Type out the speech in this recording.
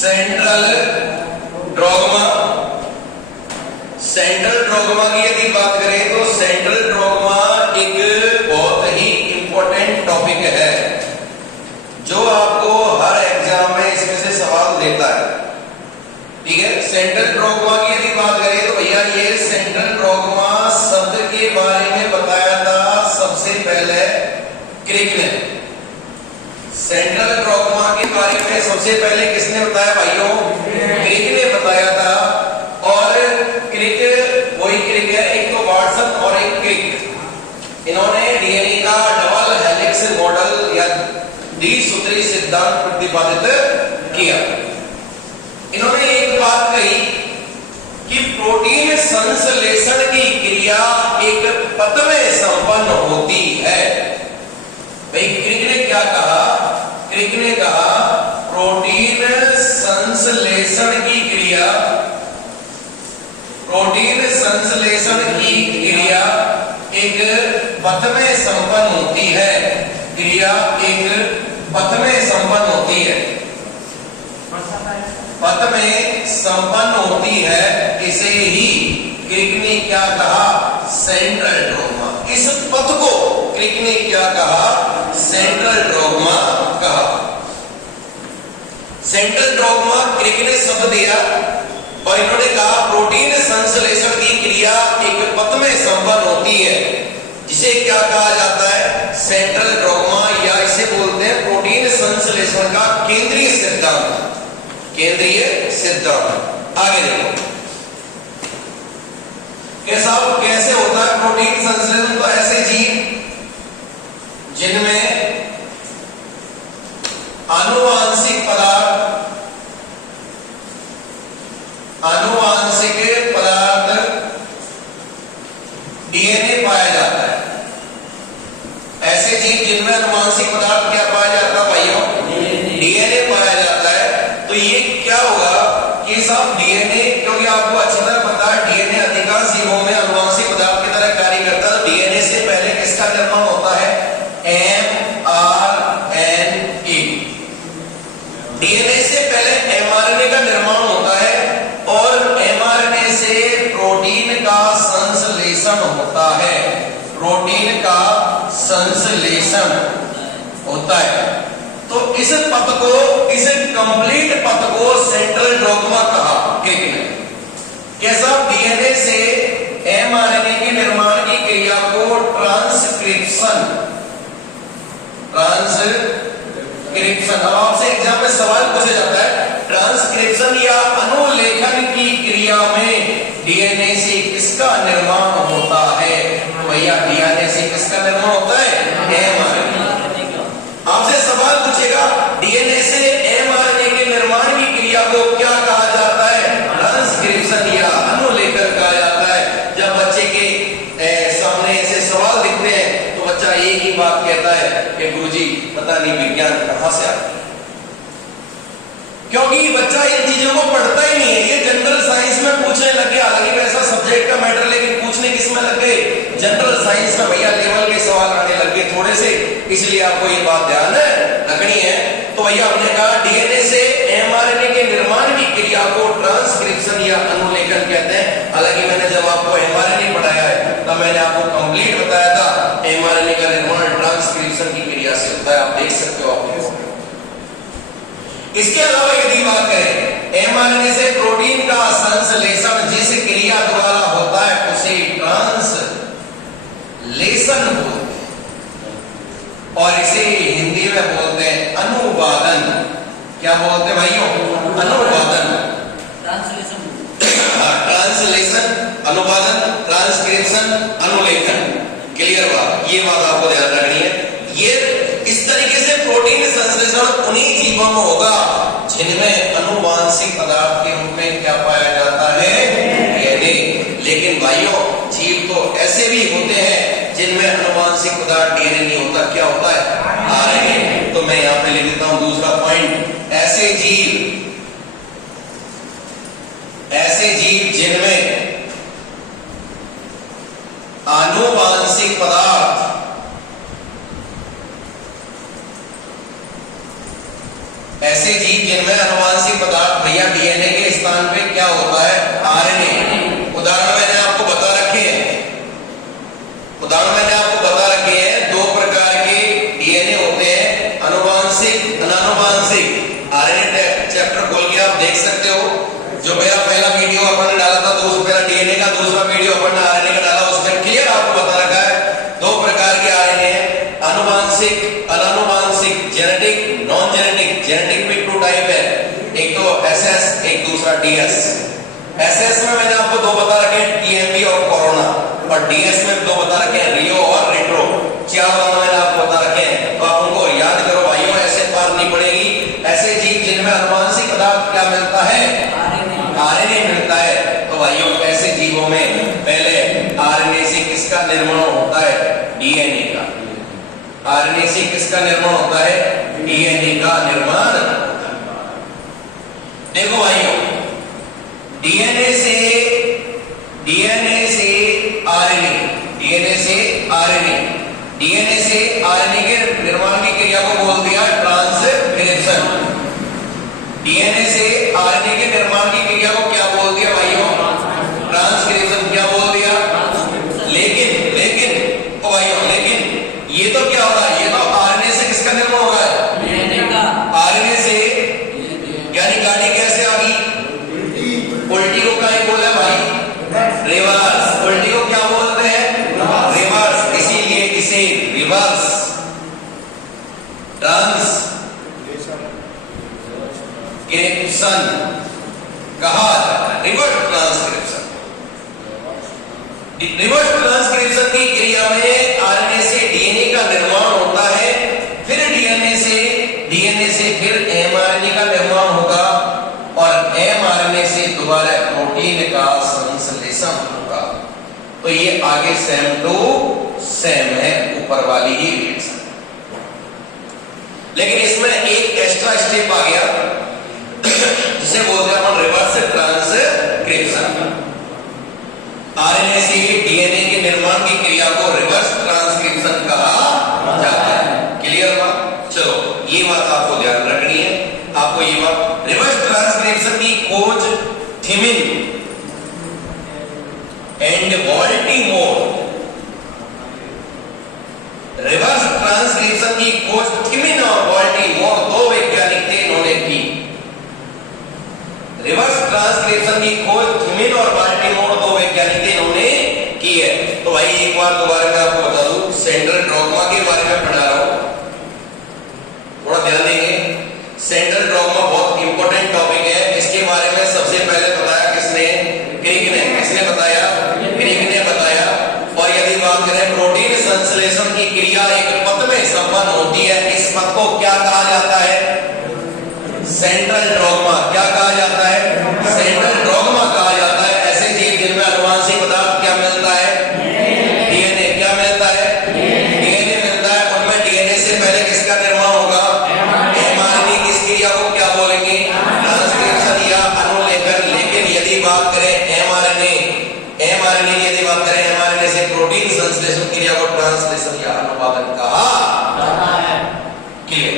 Central ड्रॉगमा। Central ड्रॉगमा की यदि बात करें तो सेंट्रल ड्रॉगमा एक बहुत ही इंपॉर्टेंट टॉपिक है जो आपको हर एग्जाम में इसमें से सवाल देता है। ठीक है, सेंट्रल ड्रॉगमा की यदि बात करें तो भैया ये सेंट्रल ड्रॉगमा शब्द के बारे में बताया था सबसे पहले क्रिक ने। सेंट्रल ड्रॉगमा के बारे में सबसे पहले किसने बताया भाइयों? क्रिक ने बताया था। और क्रिक वही क्रिक है, एक तो वाटसन और एक क्रिक। इन्होंने डीएनए का डबल हेलिक्स मॉडल या द्विसूत्री सिद्धांत प्रतिपादित किया। इन्होंने एक बात कही कि प्रोटीन संश्लेषण की क्रिया एक पथ में संपन्न होती है। भाई क्रिक ने क्या कहा? क्रिक ने कहा प्रोटीन संश्लेषण की क्रिया, प्रोटीन संश्लेषण की क्रिया एक पथ में संपन्न होती है। क्रिया एक पथ में संपन्न होती है, पथ में संपन्न होती है। इसे ही क्रिक ने क्या कहा? सेंट्रल ड्रॉगमा। इस पथ को क्रिक ने क्या कहा? सेंट्रल ड्रॉगमा कहा। सेंट्रल ड्रॉगमा क्रिक ने शब्द दिया और इन्होंने कहा प्रोटीन संश्लेषण की क्रिया एक पथ में संपन्न होती है, जिसे क्या कहा जाता है? सेंट्रल ड्रॉगमा, या इसे बोलते हैं प्रोटीन संश्लेषण का केंद्रीय सिद्धांत। केंद्रीय सिद्धांत। आगे देखो कैसे होता है प्रोटीन संश्लेषण। तो ऐसे जीव जिनमें आनुवांशिक पदार्थ डीएनए पाया जाता है। ऐसे जीव जिनमें आनुवांशिक पदार्थ क्या पाया जाता है भाइयों? डीएनए पाया जाता है। तो ये क्या होगा कि सब डीएनए, क्योंकि आपको अच्छी तरह पता है डीएनए अधिकांश जीवों में आनुवांशिक पदार्थ की तरह कार्य करता है। डीएनए से पहले किसका निर्माण होता है? एमआरएनए। डीएनए से पहले एमआरएनए का निर्माण होता है और एमआरएनए से प्रोटीन का संश्लेषण होता है। प्रोटीन का संश्लेषण होता है। तो इस पथ को, इस कंप्लीट पथ को सेंट्रल ड्रॉगमा कहा क्रिक ने। कैसा? डीएनए से एमआरएनए के निर्माण की क्रिया को ट्रांसक्रिप्शन। अब आपसे एग्जाम में सवाल पूछा जाता है ट्रांसक्रिप्शन या अनुलेखन की क्रिया में डीएनए से किसका निर्माण होता है? तो भैया डीएनए से किसका निर्माण होता है? एमआरएनए। आपसे सवाल पूछेगा डीएनए से एमआरएनए के निर्माण की क्रिया को क्या कहा जाता है? ट्रांसक्रिप्शन या अनुलेखन कहा जाता है। जब बच्चे के सामने ऐसे सवाल दिखते हैं तो बच्चा एक ही बात कहता है कि गुरुजी पता नहीं विज्ञान कहां से आता है। क्योंकि बच्चा इन चीजों को पढ़ता ही नहीं है। ये जनरल साइंस में पूछने लग गया, हालांकि वैसा सब्जेक्ट का मैटर, लेकिन पूछने किस में लग गए? जनरल साइंस में भैया लेवल के सवाल आने लग गए थोड़े से, इसलिए आपको ये बात ध्यान रखनी है। तो भैया हमने कहा डीएनए से एमआरएनए के निर्माण की क्रिया को ट्रांसक्रिप्शन या अनुलेखन कहते हैं। हालांकि मैंने जब आपको एमआरएनए पढ़ाया है तब मैंने आपको कंप्लीट बताया था एमआरएनए का निर्माण ट्रांसक्रिप्शन की क्रिया से होता है। आप देख सकते हो। आप इसके अलावा यदि बात करें एमआरएनए से प्रोटीन का संश्लेषण जिस क्रिया द्वारा होता है उसे ट्रांसलेशन बोलते हैं और इसे हिंदी में बोलते हैं अनुवादन। क्या बोलते हैं भाइयों? अनुवादन। ट्रांसलेशन, अनुवादन, ट्रांसक्रिप्शन, अनुलेखन। क्लियर बात? ये बात आपको ध्यान रखनी है। ये इस तरीके से प्रोटीन संश्लेषण उन्हीं जीवों में होगा जिनमें अनुवांशिक पदार्थ के रूप में क्या पाया जाता है? डीएनए। लेकिन भाइयों जीव तो ऐसे भी होते हैं जिनमें अनुवांशिक पदार्थ डीएनए नहीं होता। क्या होता है? आरएनए। तो मैं यहां पे लिख देता हूं दूसरा पॉइंट। ऐसे जीव जिनमें आनुवांशिक पदार्थ ऐसे जीव जिनमें अनुवांशिक पदार्थ भैया डीएनए के स्थान पे क्या होता है? आरएनए। उदाहरण मैंने आपको बता रखे हैं, दो प्रकार के डीएनए होते हैं, अनुवांशिक, अनानुवांशिक। आरएनए चैप्टर खोल के आप देख सकते हो। जो मेरा पहला वीडियो अपन ने डाला था, तो पहला डीएनए का, दूसरा वीडियो अपन ने आरएनए का डाला, उसमें क्लियर आपको बता रखा है दो प्रकार के आरएनए हैं, अनुवांशिक, अनानुवांशिक, जेनेटिक, नॉन जेनेटिक। जेनेटिक में 2 टाइप है, एक तो एसएस, एक दूसरा डीएस। एसएस में मैंने आपको 2 बता रखे हैं, टीएमबी और कोरोना, और डीएस में 2 बता रखे हैं, रियो और रेट्रो। 4 वाला मैंने आपको बता रखे हैं, तो आप उनको याद करो भाइयों, ऐसे पार नहीं पड़ेगी। ऐसे जीव जिनमें अनुवांशिक पदार्थ क्या मिलता है? आरएनए मिलता है। तो भाइयों ऐसे जीवों में पहले आरएनए से किसका निर्माण होता है? डीएनए का। आरएनए से किसका निर्माण होता है? डीएनए का निर्माण। देखो भाइयों, डीएनए से आरएनए, डीएनए से आरएनए के निर्माण की क्रिया को बोल दिया ट्रांसक्रिप्शन। डीएनए से आरएनए के निर्माण की क्रिया को क्या बोल दिया भाइयों? ट्रांसक्रिप्शन। क्या बोल दिया? लेकिन ओ भाइयों, लेकिन ये तो क्या हो रहा है? ये तो आरएनए से किसका निर्माण हो रहा है? डीएनए का। आरएनए से, यानी गाड़ी कैसे आ गई? उल्टी को क्या बोला भाई? रिवर्स। उल्टी को क्या बोलते हैं? रिवर्स। इसीलिए इसे रिवर्स ट्रांसक्रिप्शन कहा जाता है। Reverse transcription. रिवर्स ट्रांसक्रिप्शन की क्रिया में आरएनए से डीएनए का निर्माण होता है, फिर डीएनए से फिर एमआरएनए का निर्माण होगा, और एमआरएनए से दोबारा प्रोटीन का संश्लेषण होगा। तो ये आगे सेम टू सेम है, ऊपर वाली ही रिएक्शन। लेकिन इसमें एक एक्स्ट्रा स्टेप आ गया, जिसे बोलते हैं अपन रिवर्स ट्रांसक्रिप्शन। आरएनए से डीएनए के निर्माण की क्रिया को रिवर्स ट्रांसक्रिप्शन कहा जाता है। क्लियर बात? चलो ये बात आपको ध्यान रखनी है। आपको ये बात, रिवर्स ट्रांसक्रिप्शन की खोज थिमिन एंड बाल्टीमोर, रिवर्स ट्रांसक्रिप्शन की खोज थिमिन और बाल्टीमोर 2 वैज्ञानिक थे, इन्होंने की। रिवर्स ट्रांसक्रिप्शन की खोज थिमिन और बाल्टीमोर 2 वैज्ञानिक थे, इन्होंने की है। तो भाई एक बार दोबारा मैं आपको बता दूं, सेंट्रल डॉग्मा के बारे में पढ़ा रहा हूं, थोड़ा ध्यान देंगे। सेंट्रल डॉग्मा बहुत इंपॉर्टेंट टॉपिक है। इसके बारे में सबसे पहले बताया किसने? क्रिक ने। किसने बताया? क्रिक ने बताया। और यदि बात करें प्रोटीन संश्लेषण की क्रिया एक पथ में संपन्न होती है, इस पथ को क्या कहा जाता है? Central dogma. क्या कहा जाता है? सेंट्रल डॉग्मा कहा जाता है। ऐसे जीव जिनमें अनुवांशिक पदार्थ क्या मिलता है? डीएनए। क्या मिलता है? डीएनए मिलता है। उनमें डीएनए से पहले किसका निर्माण होगा? एमआरएनए। किस क्रिया को क्या बोलेंगे? ट्रांसक्रिप्शन या अनुलेखन। लेकिन यदि बात करें एमआरएनए की, यदि बात करें एमआरएनए से प्रोटीन संश्लेषण क्रिया को ट्रांसलेशन या अनुवादन कहा जाता है। क्लियर?